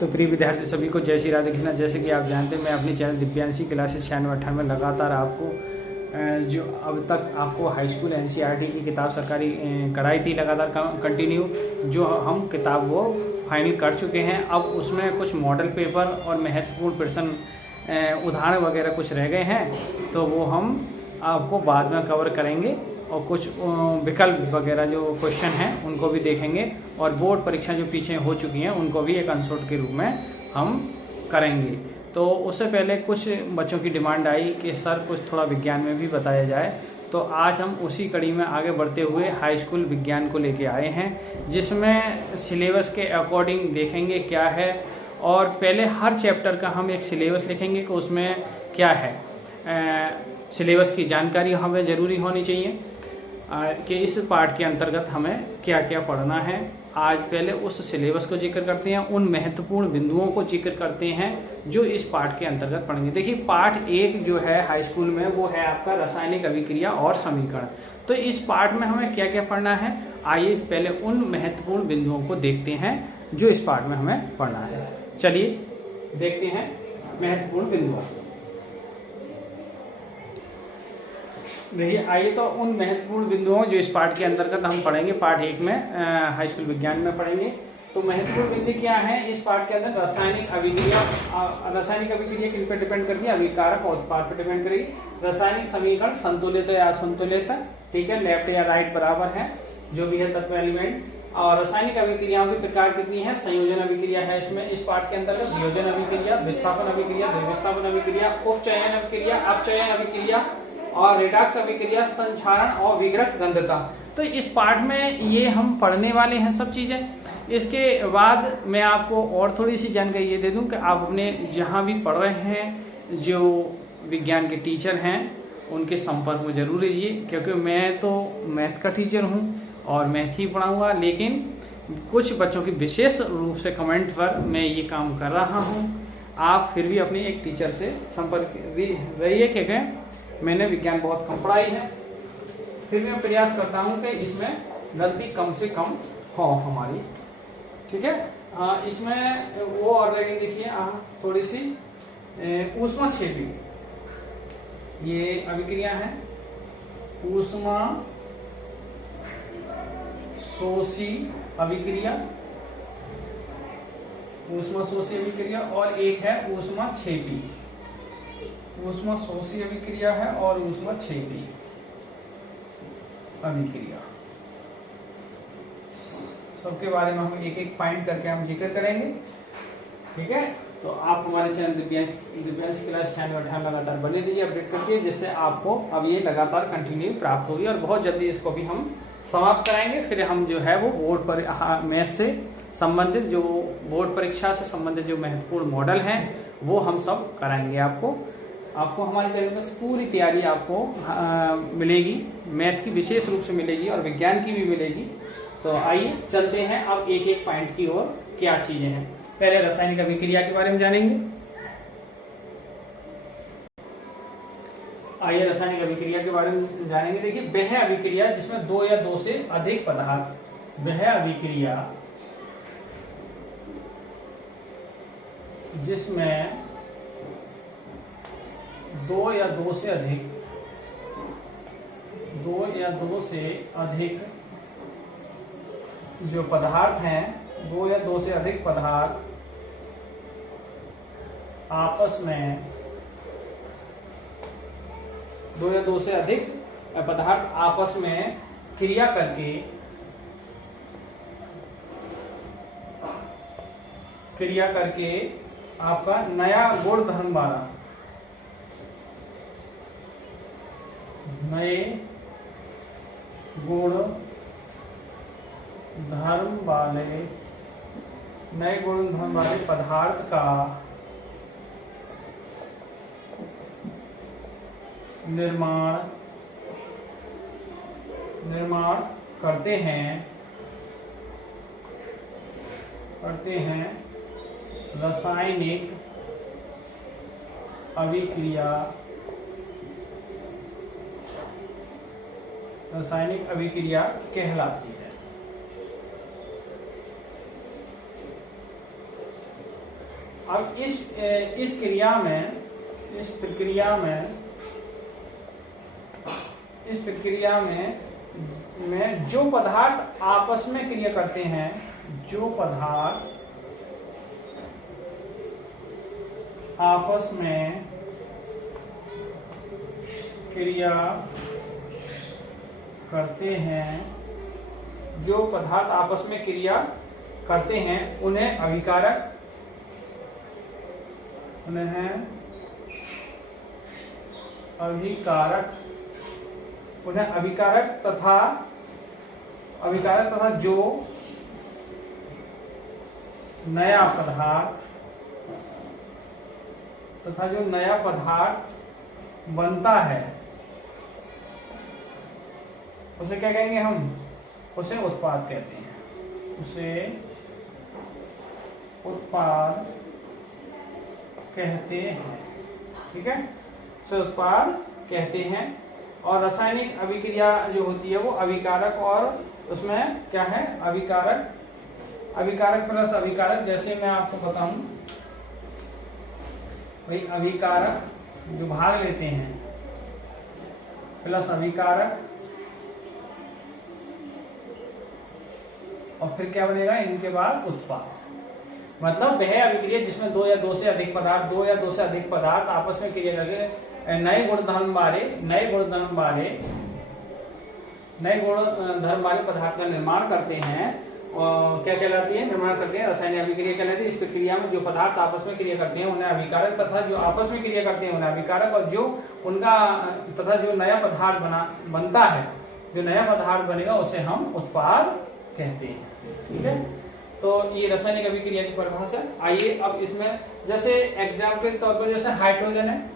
तो प्रिय विद्यार्थी सभी को जय श्री राधे कृष्णा। जैसे कि आप जानते हैं, मैं अपने चैनल दिव्यांशी क्लासेस 96 में लगातार आपको जो अब तक आपको हाई स्कूल एनसीईआरटी की किताब सरकारी कराई थी लगातार कंटिन्यू, जो हम किताब वो फाइनल कर चुके हैं। अब उसमें कुछ मॉडल पेपर और महत्वपूर्ण प्रश्न उदाहरण वगैरह कुछ रह गए हैं, तो वो हम आपको बाद में कवर करेंगे और कुछ विकल्प वगैरह जो क्वेश्चन हैं उनको भी देखेंगे, और बोर्ड परीक्षा जो पीछे हो चुकी हैं उनको भी एक अंशोट के रूप में हम करेंगे। तो उससे पहले कुछ बच्चों की डिमांड आई कि सर कुछ थोड़ा विज्ञान में भी बताया जाए, तो आज हम उसी कड़ी में आगे बढ़ते हुए हाई स्कूल विज्ञान को लेके आए हैं, जिसमें सिलेबस के अकॉर्डिंग देखेंगे क्या है। और पहले हर चैप्टर का हम एक सिलेबस लिखेंगे कि उसमें क्या है, सिलेबस की जानकारी हमें ज़रूरी होनी चाहिए कि इस पार्ट के अंतर्गत हमें क्या क्या पढ़ना है। आज पहले उस सिलेबस को जिक्र करते हैं, उन महत्वपूर्ण बिंदुओं को जिक्र करते हैं जो इस पार्ट के अंतर्गत पढ़ेंगे। देखिए, पार्ट 1 जो है हाई स्कूल में वो है आपका रासायनिक अभिक्रिया और समीकरण। तो इस पार्ट में हमें क्या क्या पढ़ना है, आइए पहले उन महत्वपूर्ण बिंदुओं को देखते हैं जो इस पार्ट में हमें पढ़ना है। चलिए देखते हैं महत्वपूर्ण बिंदु। देखिए, आइए तो उन महत्वपूर्ण बिंदुओं जो इस पार्ट के अंतर्गत हम पढ़ेंगे, पार्ट 1 में हाई स्कूल विज्ञान में पढ़ेंगे। तो महत्वपूर्ण बिंदु क्या है इस पार्ट के अंदर, रासायनिक अभिक्रिया। रासायनिक अभिक्रिया किन पर डिपेंड करती है, अभिकारक और उत्पाद पर डिपेंड करेगी। रासायनिक समीकरण संतुलित या असंतुलित, ठीक है, लेफ्ट या राइट बराबर है, जो भी है तत्व एलिमेंट। और रासायनिक अभिक्रियाओं के प्रकार कितनी है, संयोजन अभिक्रिया है इसमें इस पार्ट के अंतर्गत, वियोजन अभिक्रिया, विस्थापन अभिक्रिया, द्विविस्थापन अभिक्रिया, उपचयन अभिक्रिया, अपचयन अभिक्रिया और रेडॉक्स अभिक्रिया, संक्षारण और विघटन गंधता। तो इस पार्ट में ये हम पढ़ने वाले हैं सब चीजें। इसके बाद मैं आपको और थोड़ी सी जानकारी ये दे दूं कि आप अपने जहां भी पढ़ रहे हैं जो विज्ञान के टीचर हैं उनके संपर्क में जरूर रहिए, क्योंकि मैं तो मैथ का टीचर हूं और मैथ ही पढ़ाऊंगा, लेकिन कुछ बच्चों की विशेष रूप से कमेंट पर मैं ये काम कर रहा हूं। आप फिर भी अपने एक टीचर से संपर्क रहिए, क्योंकि मैंने विज्ञान बहुत कम पढ़ाई है, फिर भी मैं प्रयास करता हूं कि इसमें गलती कम से कम हो हमारी, ठीक है। इसमें वो और देखिए थोड़ी सी ऊष्मा क्षेपी ये अभिक्रिया है, ऊष्मा शोषी अभिक्रिया, ऊष्मा शोषी अभिक्रिया, और एक है ऊष्मा क्षेपी। ऊष्मा शोषी अभिक्रिया है और ऊष्मा क्षेपी अभिक्रिया, सबके बारे में हम एक एक पॉइंट करके हम जिक्र करेंगे, ठीक है। तो आप हमारे चैनल दिव्यांशी क्लास 96 लगातार बने रहिए, अपडेट करके, जिससे आपको अब ये लगातार कंटिन्यू प्राप्त होगी और बहुत जल्दी इसको भी हम समाप्त कराएंगे। फिर हम जो है वो बोर्ड पर मैथ से संबंधित, जो बोर्ड परीक्षा से संबंधित जो महत्वपूर्ण मॉडल हैं वो हम सब कराएंगे। आपको हमारे चैनल में पूरी तैयारी आपको मिलेगी, मैथ की विशेष रूप से मिलेगी और विज्ञान की भी मिलेगी। तो आइए चलते हैं अब एक एक पॉइंट की ओर, क्या चीजें हैं। पहले रासायनिक अभिक्रिया के बारे में जानेंगे। आइए रासायनिक अभिक्रिया के बारे में जानेंगे। देखिए, वह अभिक्रिया जिसमें 2 या 2 से अधिक पदार्थ, वह अभिक्रिया जिसमें 2 या 2 से अधिक, 2 या 2 से अधिक जो पदार्थ हैं, 2 या 2 से अधिक पदार्थ आपस में, 2 या 2 से अधिक पदार्थ आपस में क्रिया करके आपका नया गुण धर्म वाला, नए गुण धर्म वाले पदार्थ का निर्माण करते हैं रासायनिक अभिक्रिया कहलाती है। अब इस क्रिया में, इस प्रक्रिया में जो पदार्थ आपस में क्रिया करते हैं, जो पदार्थ आपस में क्रिया करते हैं, जो पदार्थ आपस में क्रिया करते हैं उन्हें अभिकारक तथा जो नया पदार्थ बनता है उसे क्या कहेंगे हम? उसे उत्पाद कहते हैं। उसे उत्पाद कहते हैं। ठीक है, उसे उत्पाद कहते हैं। और रासायनिक अभिक्रिया जो होती है वो अभिकारक, और उसमें क्या है? अभिकारक प्लस अभिकारक। जैसे मैं आपको बताऊं, भाई अभिकारक जो भाग लेते हैं प्लस अभिकारक, और फिर क्या बनेगा इनके बाद? उत्पाद। मतलब वह अभिक्रिया जिसमें दो या दो से अधिक पदार्थ आपस में क्रिया करके नए गुणधर्म वाले पदार्थ का निर्माण करते हैं। और क्या कहलाती है? निर्माण करते हैं, रासायनिक अभिक्रिया कहलाती है। इस प्रक्रिया में जो पदार्थ आपस में क्रिया करते हैं उन्हें अभिकारक, तथा जो आपस में क्रिया करते हैं उन्हें अभिकारक, और जो उनका तथा जो नया पदार्थ बनता है, जो नया पदार्थ बनेगा उसे हम उत्पाद कहते हैं। ठीक है, तो ये रासायनिक अभिक्रिया की परिभाषा। आइए अब इसमें जैसे एग्जाम्पल के तौर पर, जैसे हाइड्रोजन है,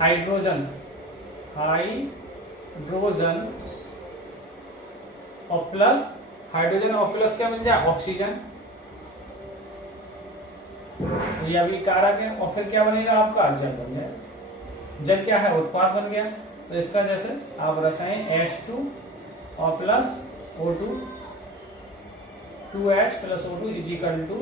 हाइड्रोजन और प्लस हाइड्रोजन और प्लस क्या बन जाए? ऑक्सीजन। ये अभिकारक है, और फिर क्या बनेगा आपका? जल बन जाए। जल क्या है? उत्पाद बन गया। तो इसका जैसे आप रसायन H2 और plus O2, 2H plus O2 is equal to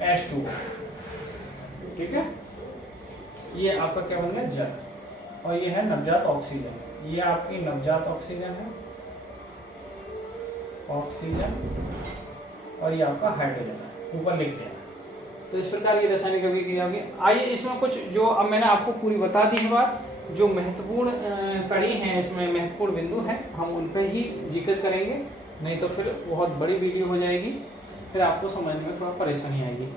H2। ठीक है, ये आपका क्या बन गया? जल। और ये है नवजात ऑक्सीजन। ये आपकी नवजात ऑक्सीजन है, और ये आपका हाइड्रोजन है, ऊपर लिख दिया। तो इस प्रकार ये रासायनिक अभिक्रिया होगी। आइए इसमें कुछ जो अब मैंने आपको पूरी बता दी है बात, जो महत्वपूर्ण कड़ी हैं, इसमें महत्वपूर्ण बिंदु हैं, हम उन पर ही जिक्र करेंगे, नहीं तो फिर बहुत बड़ी वीडियो हो जाएगी, फिर आपको समझने में थोड़ा परेशानी आएगी।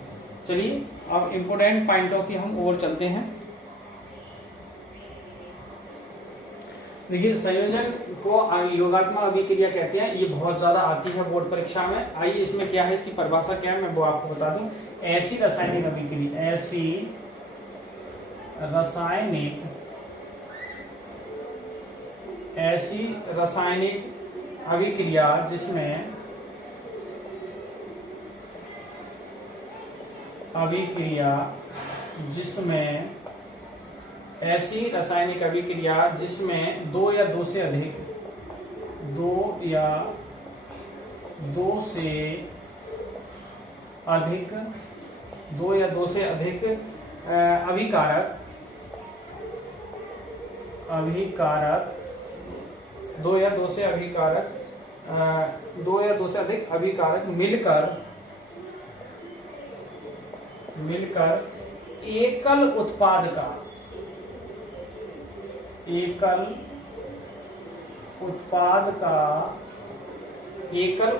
चलिए अब इम्पोर्टेंट पॉइंटों की हम ओर चलते हैं। देखिए, संयोजन को योगात्मक अभिक्रिया कहते हैं। ये बहुत ज्यादा आती है बोर्ड परीक्षा में। आइए इसमें क्या है, इसकी परिभाषा क्या है, मैं वो आपको बता दूं। ऐसी रासायनिक अभिक्रिया जिसमें दो या दो से अधिक अभिकारक मिलकर एकल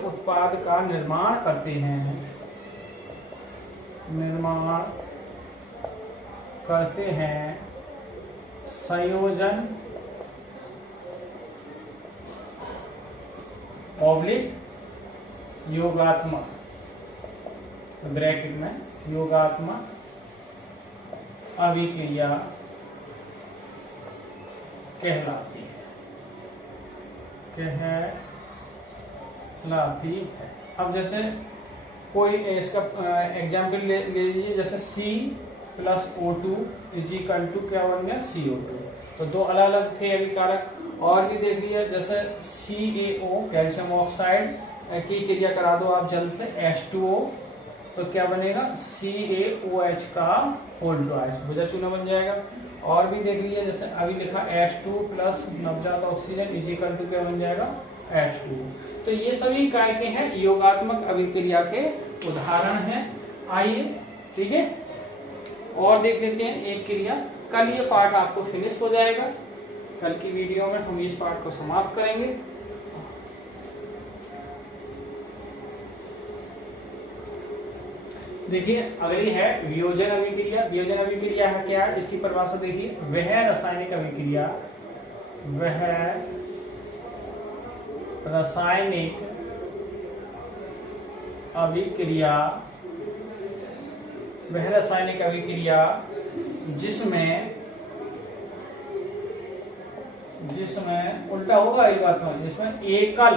उत्पाद का निर्माण करते हैं। संयोजन योगात्मक, ब्रैकेट में योगात्मक अभिक्रिया कहलाती है। अब जैसे कोई इसका एग्जाम्पल ले लीजिए, जैसे C plus O2 is equal to क्या बन गया? CO2। तो दो अलग अलग थे अभिकारक। और भी देख लिया, जैसे CaO कैल्शियम ऑक्साइड की क्रिया करा दो आप जल्द से H2O, तो क्या बनेगा CaOH का होल ट्वाइस भुजा चूना बन जाएगा। और भी देख लीजिए, जैसे अभी लिखा H2 प्लस नवजात ऑक्सीजन इजिकल टू क्या बन जाएगा H2। तो ये सभी काय के हैं योगात्मक अभिक्रिया के उदाहरण हैं। आइए ठीक है, और देख लेते हैं एक क्रिया। कल ये पार्ट आपको फिनिश हो जाएगा, कल की वीडियो में हम इस पार्ट को समाप्त करेंगे। देखिए अगली है वियोजन अभिक्रिया। वियोजन अभिक्रिया है क्या, इसकी परिभाषा देखिए, वह रासायनिक अभिक्रिया, वह रासायनिक अभिक्रिया, वह रासायनिक अभिक्रिया जिसमें उल्टा होगा इस बात में, जिसमें एकल,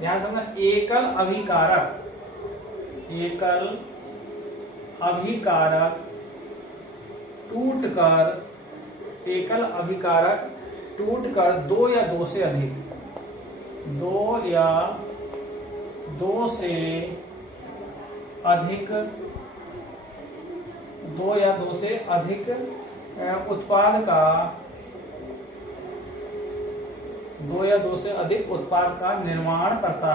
ध्यान समझना, एकल अभिकारक टूटकर, एकल अभिकारक टूटकर दो या दो से अधिक उत्पाद का निर्माण करता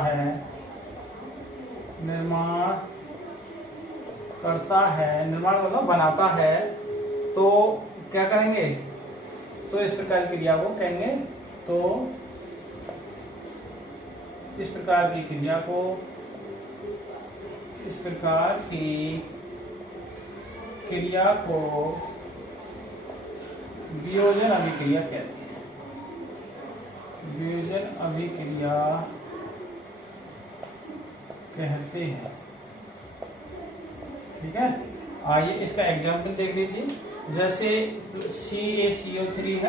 मतलब बनाता है, तो क्या करेंगे, तो इस प्रकार की क्रिया को कहेंगे, तो इस प्रकार की क्रिया को वियोजन अभिक्रिया कहते हैं। वियोजन अभिक्रिया कहते हैं, ठीक है। आइए इसका एग्जाम्पल देख लीजिए, जैसे CaCO3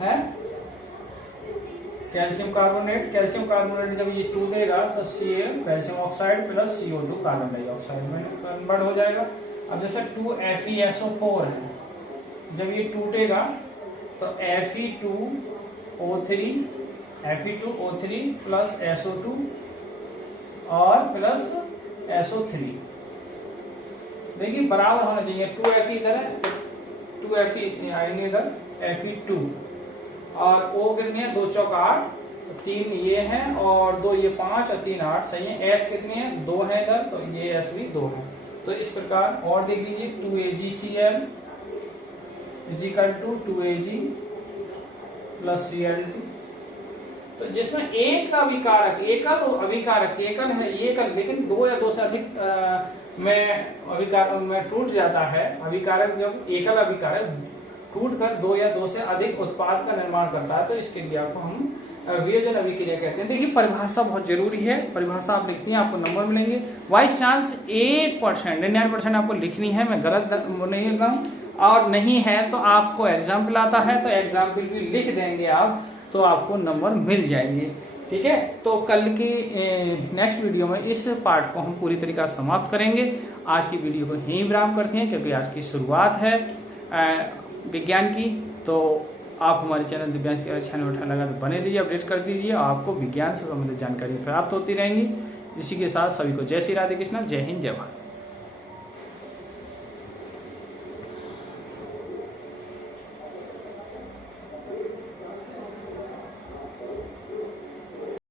है कैल्शियम कार्बोनेट जब ये टूटेगा तो Cl calcium oxide plus CO2 carbon dioxide में कन्वर्ट हो जाएगा। अब जैसे 2FeSO4 है, जब ये टूटेगा तो Fe2O3 प्लस SO2 और प्लस SO3, देखिए बराबर होना चाहिए। 2Fe इधर है, 2Fe आएंगे इधर, Fe2 और O कितनी है, 2 चौक 8, 3 ये हैं और 2 ये 5 और 3 8, सही है। S कितनी है, 2 है इधर, तो ये S भी 2 है। तो इस प्रकार और देख लीजिए, 2AgCl is equal to 2Ag plus Cl2। तो जिसमें एक का अभिकारक, एकल है, लेकिन 2 या 2 से अधिक में टूट जाता है। अभिकारक जब एकल अभिकारक टूट कर 2 या 2 से अधिक उत्पाद का निर्माण करता है, तो इस क्रिया को हम वियोजन अभिक्रिया कहते हैं। देखिए परिभाषा बहुत जरूरी है, परिभाषा आप लिखती हैं आपको नंबर मिलेंगे। बाई चांस 1% 99% आपको लिखनी है, मैं गलत नहीं लिख रहा हूँ, और नहीं है तो आपको एग्जाम्पल आता है तो एग्जाम्पल भी लिख देंगे आप, तो आपको नंबर मिल जाएंगे, ठीक है। तो कल की नेक्स्ट वीडियो में इस पार्ट को हम पूरी तरीके से समाप्त करेंगे। आज की वीडियो को यहीं विराम करते हैं, क्योंकि आज की शुरुआत है विज्ञान की। तो आप हमारे चैनल दिव्यांश के चैनल उठा लगा तो बने रहिए, अपडेट कर दीजिए, आपको विज्ञान से संबंधित जानकारी प्राप्त होती रहेंगी। इसी के साथ सभी को जय श्री राधे कृष्ण, जय हिंद, जय भारत।